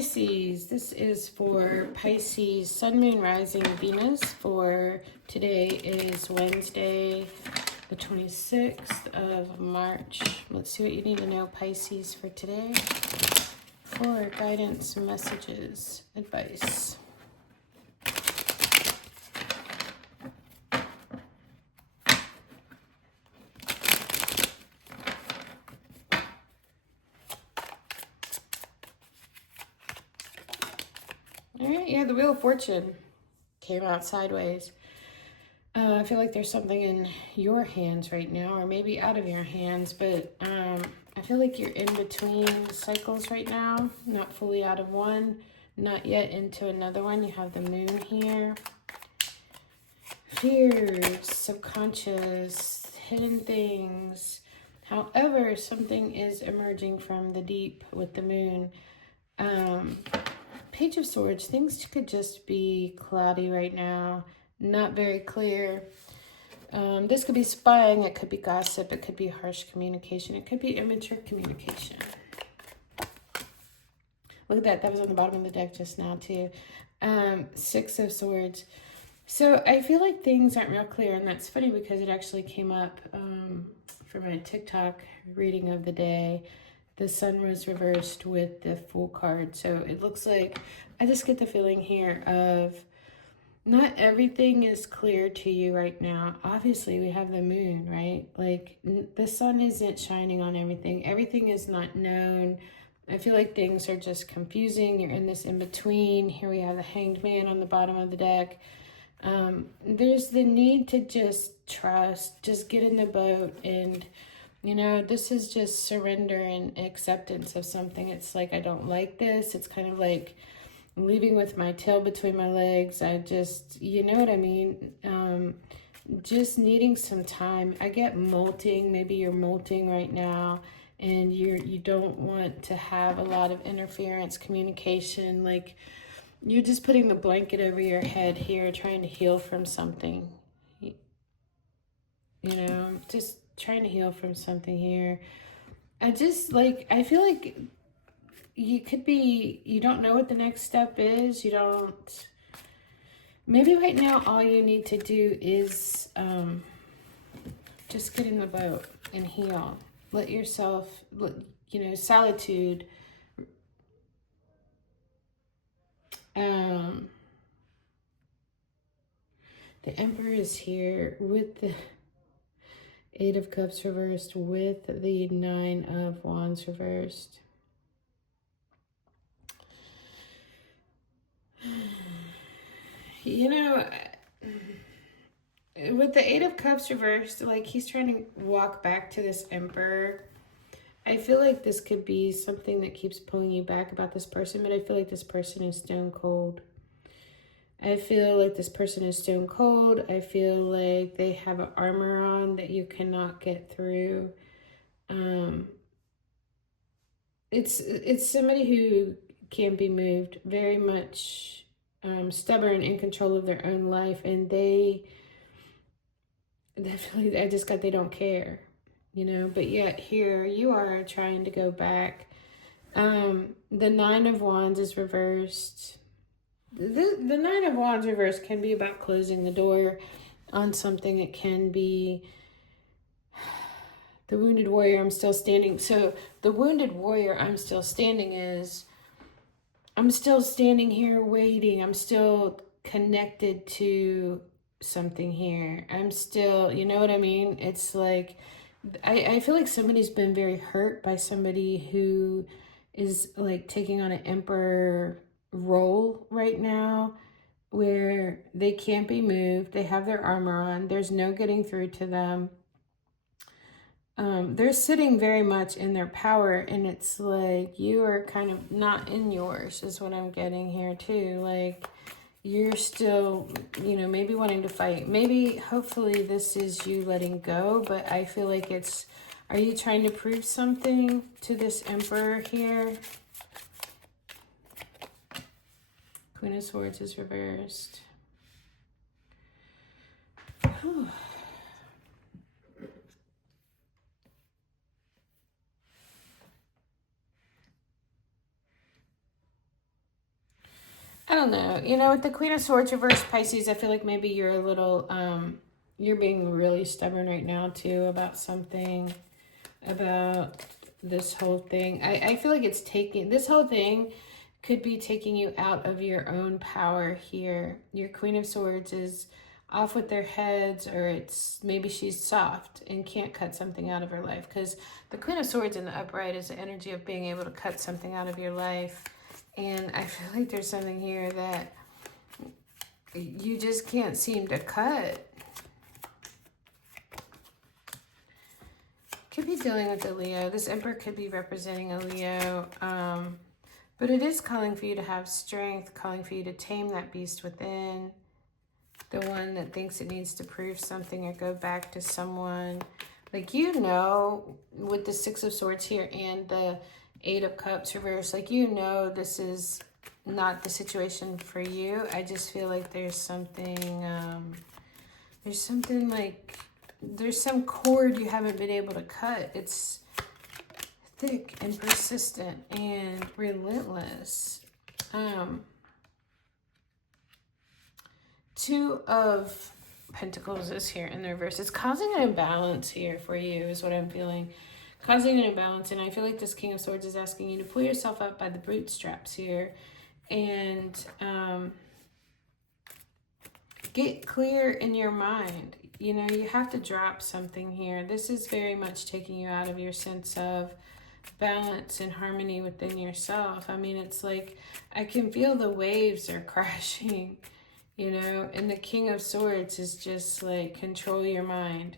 Pisces, this is for Pisces, Sun, Moon, Rising, Venus. For today is Wednesday, the 26th of March. Let's see what you need to know, Pisces, for today. For guidance, messages, advice. All right, yeah, the Wheel of Fortune came out sideways. I feel like there's something in your hands right now, or maybe out of your hands, but I feel like you're in between cycles right now, not fully out of one, not yet into another one. You have the moon here. Fears, subconscious, hidden things. However, something is emerging from the deep with the moon. Page of Swords, things could just be cloudy right now, not very clear. This could be spying, it could be gossip, it could be harsh communication, it could be immature communication. Look at that, that was on the bottom of the deck just now too. Six of Swords. So I feel like things aren't real clear, and that's funny because it actually came up for my TikTok reading of the day. The sun was reversed with the Fool card. So it looks like, I just get the feeling here of not everything is clear to you right now. Obviously, we have the moon, right? Like, the sun isn't shining on everything. Everything is not known. I feel like things are just confusing. You're in this in-between. Here we have the Hanged Man on the bottom of the deck. There's the need to just trust, just get in the boat, and you know, this is just surrender and acceptance of something. It's like, I don't like this. It's kind of like leaving with my tail between my legs. I just, you know what I mean? Just needing some time. I get molting. Maybe you're molting right now, and you don't want to have a lot of interference, communication. Like, you're just putting the blanket over your head here, trying to heal from something. You know, just trying to heal from something here. I feel like you could be, you don't know what the next step is. You don't, maybe right now all you need to do is just get in the boat and heal. Let yourself, you know, solitude. The Emperor is here with the Eight of Cups reversed with the Nine of Wands reversed. You know, with the Eight of Cups reversed, like, he's trying to walk back to this Emperor. I feel like this could be something that keeps pulling you back about this person, but I feel like this person is stone cold. I feel like this person is stone cold. I feel like they have an armor on that you cannot get through. It's somebody who can't be moved, very much stubborn, in control of their own life, and they definitely, I just got, they don't care, you know, but yet here you are trying to go back. The Nine of Wands is reversed. The Nine of Wands reversed can be about closing the door on something. It can be the Wounded Warrior, I'm still standing. So the Wounded Warrior, I'm still standing, is I'm still standing here waiting. I'm still connected to something here. I'm still, you know what I mean? It's like, I feel like somebody's been very hurt by somebody who is like taking on an Emperor role right now, where they can't be moved. They have their armor on. There's no getting through to them. They're sitting very much in their power, and it's like you are kind of not in yours, is what I'm getting here too. Like, you're still, you know, maybe wanting to fight. Maybe, hopefully this is you letting go, but I feel like it's, are you trying to prove something to this Emperor here? Queen of Swords is reversed. Whew. I don't know. You know, with the Queen of Swords reverse Pisces, I feel like maybe you're a little, you're being really stubborn right now too about something, about this whole thing. I feel like it's taking, this whole thing could be taking you out of your own power here. Your Queen of Swords is off with their heads, or it's maybe she's soft and can't cut something out of her life, because the Queen of Swords in the upright is the energy of being able to cut something out of your life. And I feel like there's something here that you just can't seem to cut. Could be dealing with a Leo. This Emperor could be representing a Leo. But it is calling for you to have strength, calling for you to tame that beast within. The one that thinks it needs to prove something or go back to someone. Like, you know, with the Six of Swords here and the Eight of Cups reversed, like, you know this is not the situation for you. I just feel like there's something like, there's some cord you haven't been able to cut. It's thick and persistent and relentless. Two of Pentacles is here in the reverse. It's causing an imbalance here for you, is what I'm feeling. Causing an imbalance, and I feel like this King of Swords is asking you to pull yourself up by the bootstraps here and get clear in your mind. You know, you have to drop something here. This is very much taking you out of your sense of balance and harmony within yourself. I mean, it's like I can feel the waves are crashing, you know, and the King of Swords is just like, control your mind.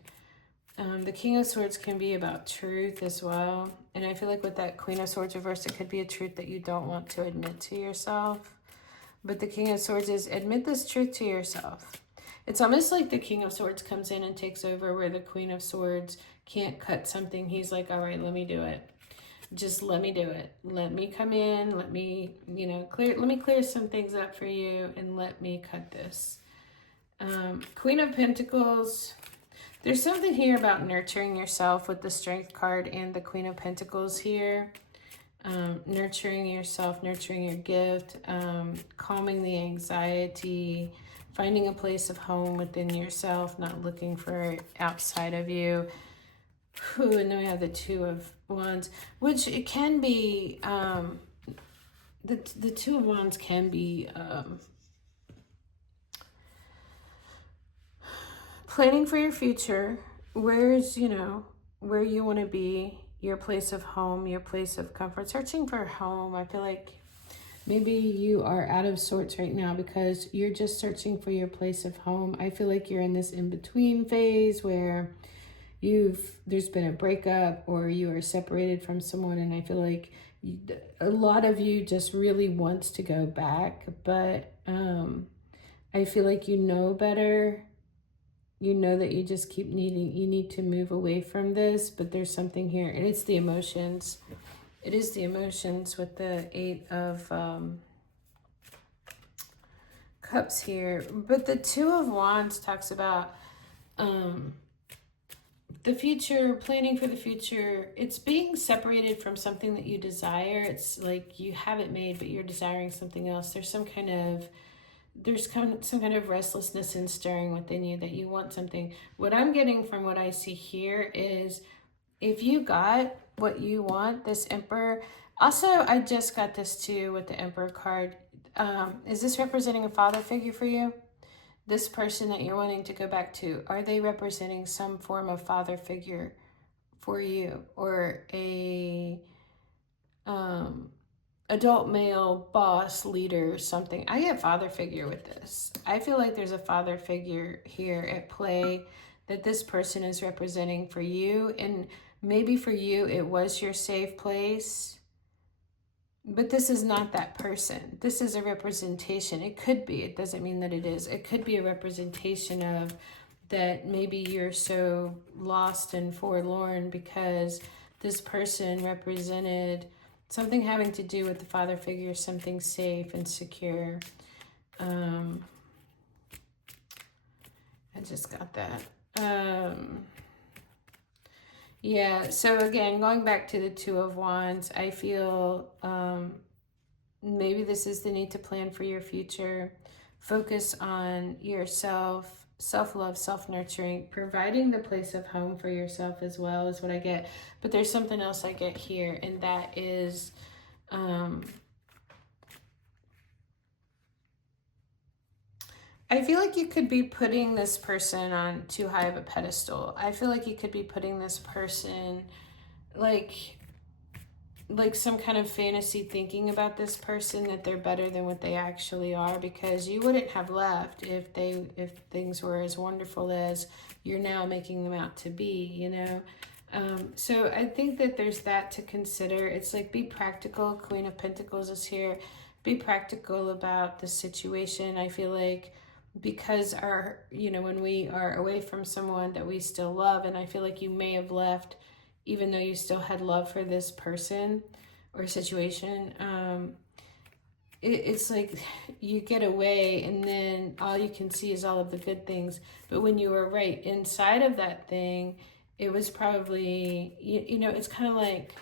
The King of Swords can be about truth as well. And I feel like with that Queen of Swords reversed, it could be a truth that you don't want to admit to yourself. But the King of Swords is, admit this truth to yourself. It's almost like the King of Swords comes in and takes over where the Queen of Swords can't cut something. He's like, all right, let me do it. Just let me do it. Let me come in. Let me, you know, let me clear some things up for you and let me cut this. Queen of Pentacles. There's something here about nurturing yourself with the Strength card and the Queen of Pentacles here. Nurturing yourself, nurturing your gift, calming the anxiety, finding a place of home within yourself, not looking for it outside of you. Ooh, and then we have the Two of Wands, which it can be, the Two of Wands can be planning for your future. Where's, you know, where you want to be, your place of home, your place of comfort, searching for home. I feel like maybe you are out of sorts right now because you're just searching for your place of home. I feel like you're in this in-between phase where there's been a breakup or you are separated from someone, and I feel like a lot of you just really wants to go back, but I feel like you know better. You know that you just you need to move away from this, but there's something here, and it's the emotions. It is the emotions with the Eight of Cups here. But the Two of Wands talks about the future, planning for the future. It's being separated from something that you desire. It's like you have it made, but you're desiring something else. There's some kind of restlessness and stirring within you that you want something. What I'm getting from what I see here is, if you got what you want, this Emperor. Also, I just got this too with the Emperor card. Is this representing a father figure for you? This person that you're wanting to go back to, are they representing some form of father figure for you, or a adult male boss, leader, something? I get father figure with this. I feel like there's a father figure here at play that this person is representing for you, and maybe for you it was your safe place, but this is not that person. This is a representation. It could be, it doesn't mean that it is. It could be a representation of that maybe you're so lost and forlorn because this person represented something having to do with the father figure, something safe and secure. I just got that. Yeah, so again, going back to the Two of Wands, I feel maybe this is the need to plan for your future, focus on yourself, self-love, self-nurturing, providing the place of home for yourself as well is what I get. But there's something else I get here, and that is I feel like you could be putting this person on too high of a pedestal. I feel like you could be putting this person like some kind of fantasy thinking about this person that they're better than what they actually are, because you wouldn't have left if things were as wonderful as you're now making them out to be, you know. So I think that there's that to consider. It's like, be practical. Queen of Pentacles is here. Be practical about the situation. I feel like, because when we are away from someone that we still love, and I feel like you may have left even though you still had love for this person or situation, it's like you get away and then all you can see is all of the good things. But when you were right inside of that thing, it was probably, it's kind of like,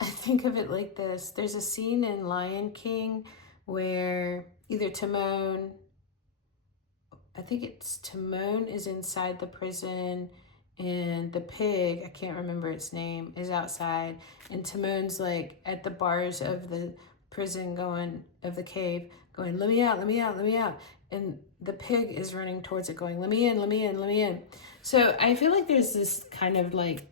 I think of it like this. There's a scene in Lion King where either Timon is inside the prison, and the pig, I can't remember its name, is outside, and Timon's like at the bars of the prison of the cave going, let me out, let me out, let me out. And the pig is running towards it going, let me in, let me in, let me in. So I feel like there's this kind of like,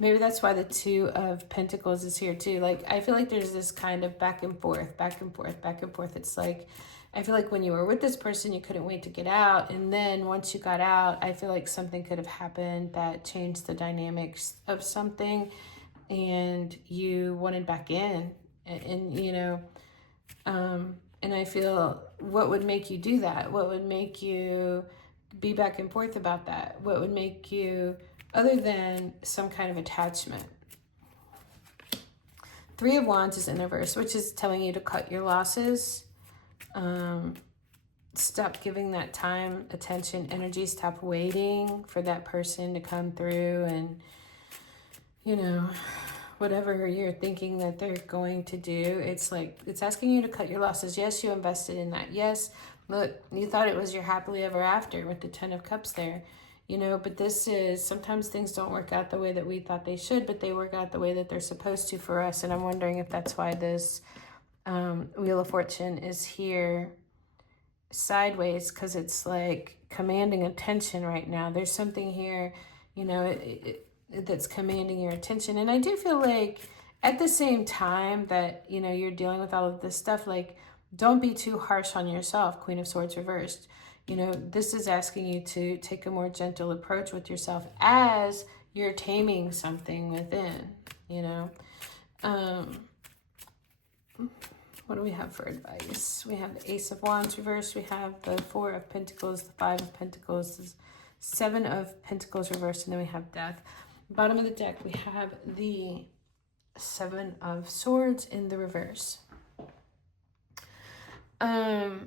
maybe that's why the Two of Pentacles is here too. Like, I feel like there's this kind of back and forth, back and forth, back and forth. It's like, I feel like when you were with this person, you couldn't wait to get out. And then once you got out, I feel like something could have happened that changed the dynamics of something, and you wanted back in. And I feel, what would make you do that? What would make you be back and forth about that? What would make you, other than some kind of attachment? Three of Wands is in reverse, which is telling you to cut your losses. Stop giving that time, attention, energy. Stop waiting for that person to come through and, whatever you're thinking that they're going to do. It's like, it's asking you to cut your losses. Yes, you invested in that. Yes, look, you thought it was your happily ever after with the 10 of Cups there. But this is, sometimes things don't work out the way that we thought they should, but they work out the way that they're supposed to for us. And I'm wondering if that's why this Wheel of Fortune is here sideways, because it's like commanding attention right now. There's something here, that's commanding your attention. And I do feel like at the same time that, you're dealing with all of this stuff, like, don't be too harsh on yourself. Queen of Swords reversed. This is asking you to take a more gentle approach with yourself as you're taming something within, What do we have for advice? We have the Ace of Wands reversed. We have the Four of Pentacles, the Five of Pentacles, the Seven of Pentacles reversed, and then we have Death. Bottom of the deck, we have the Seven of Swords in the reverse. You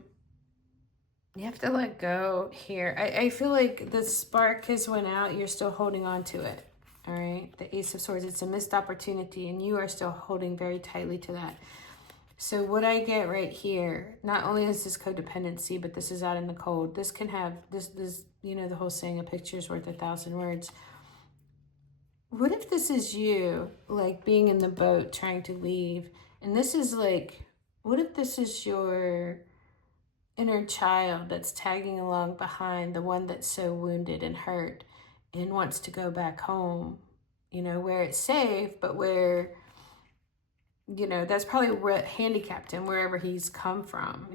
have to let go here. I feel like the spark has went out. You're still holding on to it. All right. The Ace of Swords, it's a missed opportunity, and you are still holding very tightly to that. So what I get right here, not only is this codependency, but this is out in the cold. This can have, this the whole saying, a picture's worth 1,000 words. What if this is you, like, being in the boat trying to leave? And this is like, what if this is your inner child that's tagging along behind, the one that's so wounded and hurt and wants to go back home, where it's safe, but where, that's probably what handicapped him, wherever he's come from,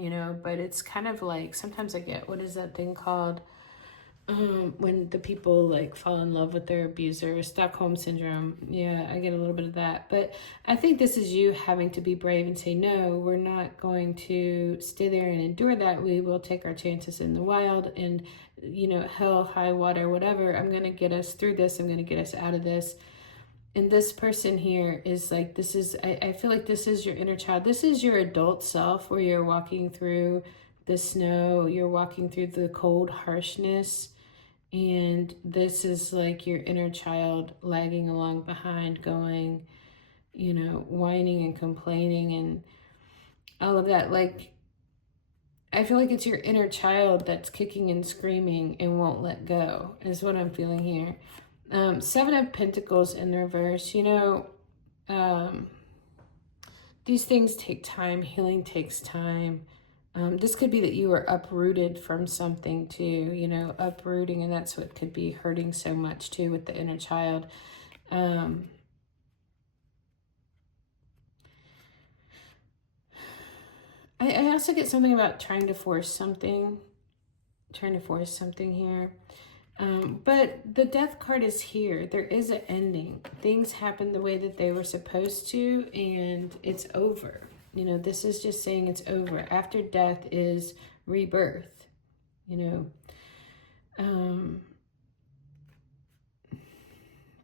but it's kind of like, sometimes I get, what is that thing called? When the people like fall in love with their abuser, Stockholm syndrome. Yeah, I get a little bit of that. But I think this is you having to be brave and say, no, we're not going to stay there and endure that. We will take our chances in the wild, and, hell, high water, whatever. I'm going to get us through this. I'm going to get us out of this. And this person here is like, this is, I feel like this is your inner child. This is your adult self, where you're walking through the snow, you're walking through the cold harshness. And this is like your inner child lagging along behind, going, whining and complaining. And all of that. Like, I feel like it's your inner child that's kicking and screaming and won't let go, is what I'm feeling here. Seven of Pentacles in the reverse. You know, these things take time. Healing takes time. This could be that you were uprooted from something too, you know, uprooting, and that's what could be hurting so much too with the inner child. I also get something about trying to force something here. But the death card is here. There is an ending. Things happen the way that they were supposed to, and it's over. You know, this is just saying it's over. After death is rebirth, you know.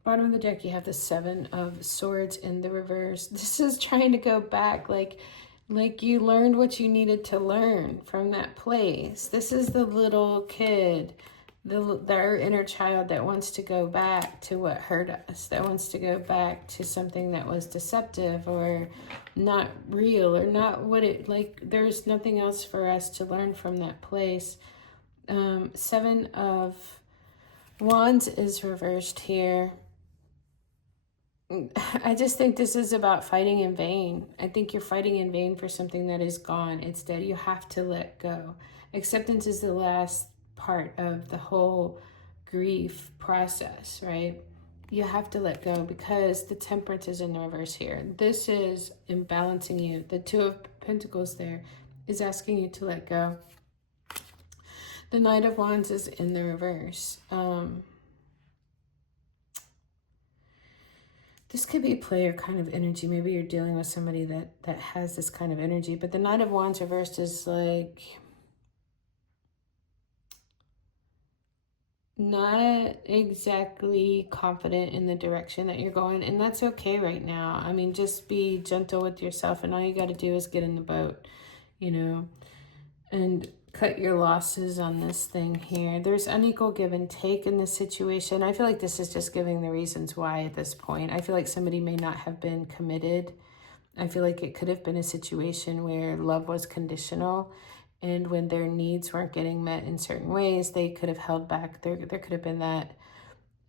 Bottom of the deck, you have the Seven of Swords in the reverse. This is trying to go back, like you learned what you needed to learn from that place. This is the little kid, our inner child that wants to go back to what hurt us, that wants to go back to something that was deceptive or not real or not what it, like there's nothing else for us to learn from that place. Seven of Wands is reversed here. I just think this is about fighting in vain. I think you're fighting in vain for something that is gone. It's dead. You have to let go. Acceptance is the last part of the whole grief process, right? You have to let go because the Temperance is in the reverse here. This is imbalancing you. The Two of Pentacles there is asking you to let go. The Knight of Wands is in the reverse. This could be player kind of energy. Maybe you're dealing with somebody that has this kind of energy. But the Knight of Wands reversed is like not exactly confident in the direction that you're going. And that's okay right now. I mean, just be gentle with yourself. And all you got to do is get in the boat, you know, and cut your losses on this thing here. There's unequal give and take in this situation. I feel like this is just giving the reasons why at this point. I feel like somebody may not have been committed. I feel like it could have been a situation where love was conditional, and when their needs weren't getting met in certain ways, they could have held back. There could have been that.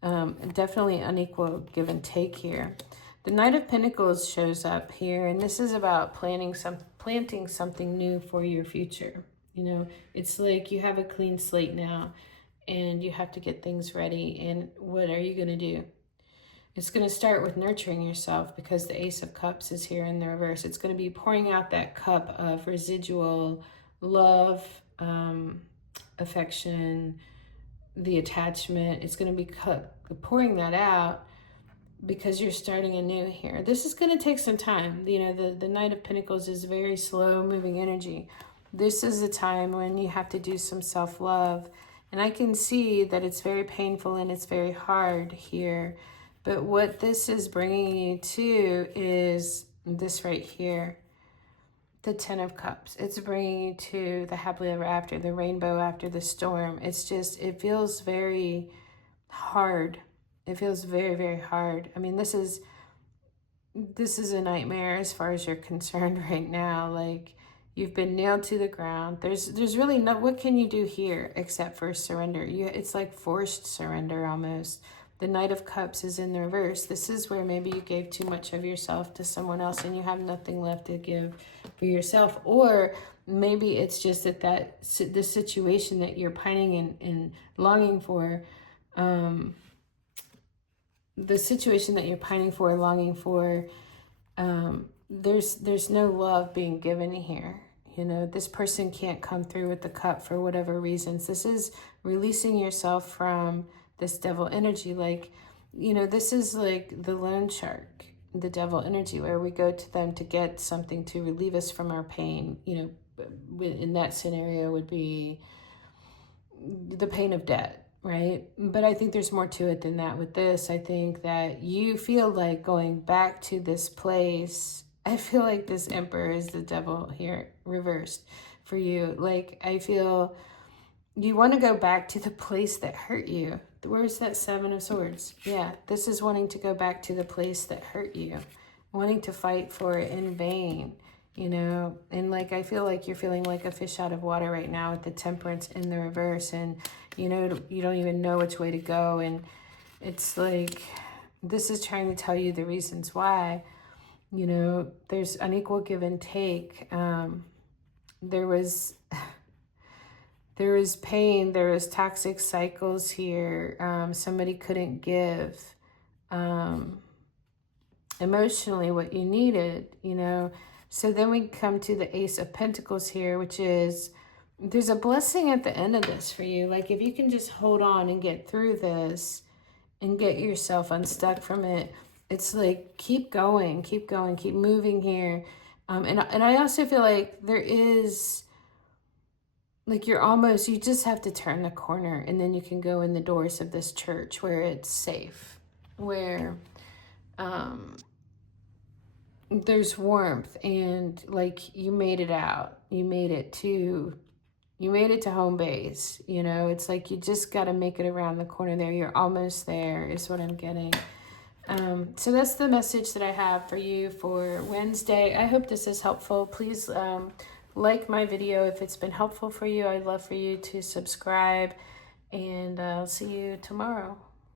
Definitely unequal give and take here. The Knight of Pentacles shows up here, and this is about planting something new for your future. You know, it's like you have a clean slate now and you have to get things ready. And what are you going to do? It's going to start with nurturing yourself because the Ace of Cups is here in the reverse. It's going to be pouring out that cup of residual love, affection, the attachment. It's going to be pouring that out because you're starting anew here. This is going to take some time. You know, the Knight of Pentacles is very slow moving energy. This is a time when you have to do some self-love. And I can see that it's very painful and it's very hard here. But what this is bringing you to is this right here. The Ten of Cups. It's bringing you to the happily ever after, the rainbow after the storm. It's just, it feels very hard. It feels very, very hard. I mean, this is a nightmare as far as you're concerned right now. Like, you've been nailed to the ground. There's really no, what can you do here except for surrender? It's like forced surrender almost. The Knight of Cups is in the reverse. This is where maybe you gave too much of yourself to someone else and you have nothing left to give for yourself. Or maybe it's just that the situation that you're pining and longing for, the situation that you're pining for, longing for, there's no love being given here. You know, this person can't come through with the cup for whatever reasons. This is releasing yourself from this devil energy. Like, you know, this is like the loan shark, the devil energy, where we go to them to get something to relieve us from our pain. You know, in that scenario would be the pain of debt. Right? But I think there's more to it than that with this. I think that you feel like going back to this place. I feel like this Emperor is the devil here reversed for you. Like, I feel you want to go back to the place that hurt you. Where's that Seven of Swords? Yeah, this is wanting to go back to the place that hurt you. Wanting to fight for it in vain. you know, and like I feel like you're feeling like a fish out of water right now with the Temperance in the reverse, and you know, you don't even know which way to go. And it's like this is trying to tell you the reasons why, you know, there's unequal give and take. There was pain, there was toxic cycles here. Somebody couldn't give emotionally what you needed, you know. So then we come to the Ace of Pentacles here, which is there's a blessing at the end of this for you. Like if you can just hold on and get through this and get yourself unstuck from it, it's like keep going, keep moving here. And I also feel like there is like you just have to turn the corner and then you can go in the doors of this church where it's safe, where there's warmth, and like you made it out, you made it to home base. You know, it's like you just got to make it around the corner there. You're almost there is what I'm getting. So that's the message that I have for you for Wednesday. I hope this is helpful. Please like my video if it's been helpful for you. I'd love for you to subscribe, and I'll see you tomorrow.